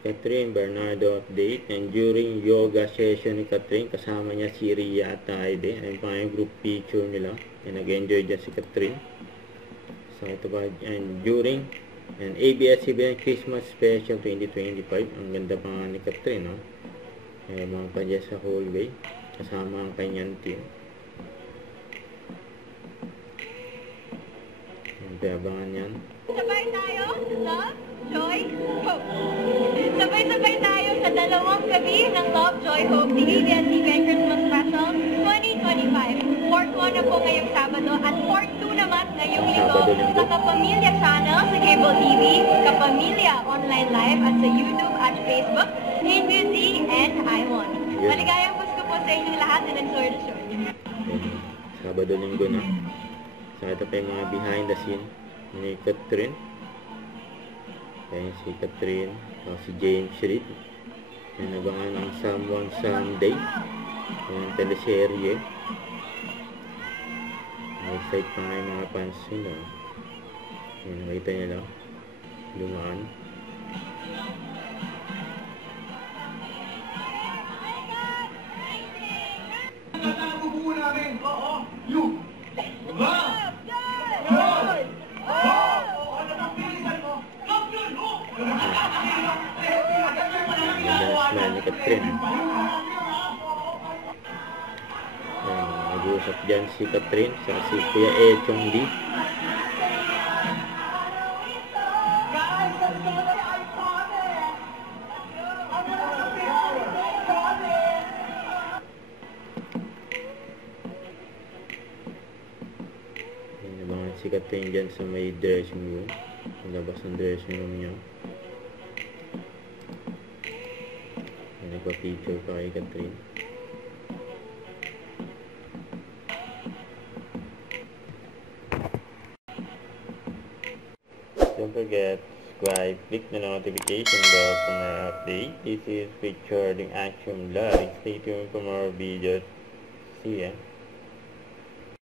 Catherine Bernardo update. And during yoga session ni Catherine, kasama niya si Ria at Taide. Ayun pa yung group picture nila. And nag-enjoy dyan si Catherine. So ito ba, and during ABS-CBN Christmas Special 2025. Ang ganda pa nga ni Catherine, no? Mga pa dyan sa hallway. Kasama ang kanyang team. Abangan yan. Sabay tayo, Love, Joy, Hope. Sabay-sabay tayo sa dalawang gabi ng Love, Joy, Hope, the ABS-CBN Christmas Special 2025. Part 1 na po ngayong Sabado at Part 2 naman ngayong Linggo sa Kapamilya Channel sa Cable TV, Kapamilya Online Live at sa YouTube at Facebook, ABS and iWon. Maligayang gusto po sa inyong lahat and enjoy the show. Sabado, Linggo na. So ito pa yung mga behind the scene ni Catherine. Ayan si Catherine, si James Reid. Ayan, nabangan ng Someone Someday. Ayan, teleserye. Excited pa nga yung mga fans nila. Ayan, nakita nila. Lumaan. Natatabubuo namin. Oo. You. Smile ni Catherine. Nag-uusap dyan si Catherine sa si Kuya Chong Di. Nabangan si Catherine dyan sa may dressing room. Labas ng dressing room niya. Nagpa-picture pa kay Catherine. Don't forget, subscribe, click the notification bell for more updates. This is Richard in Action Vlog. Stay tuned for more videos. See ya.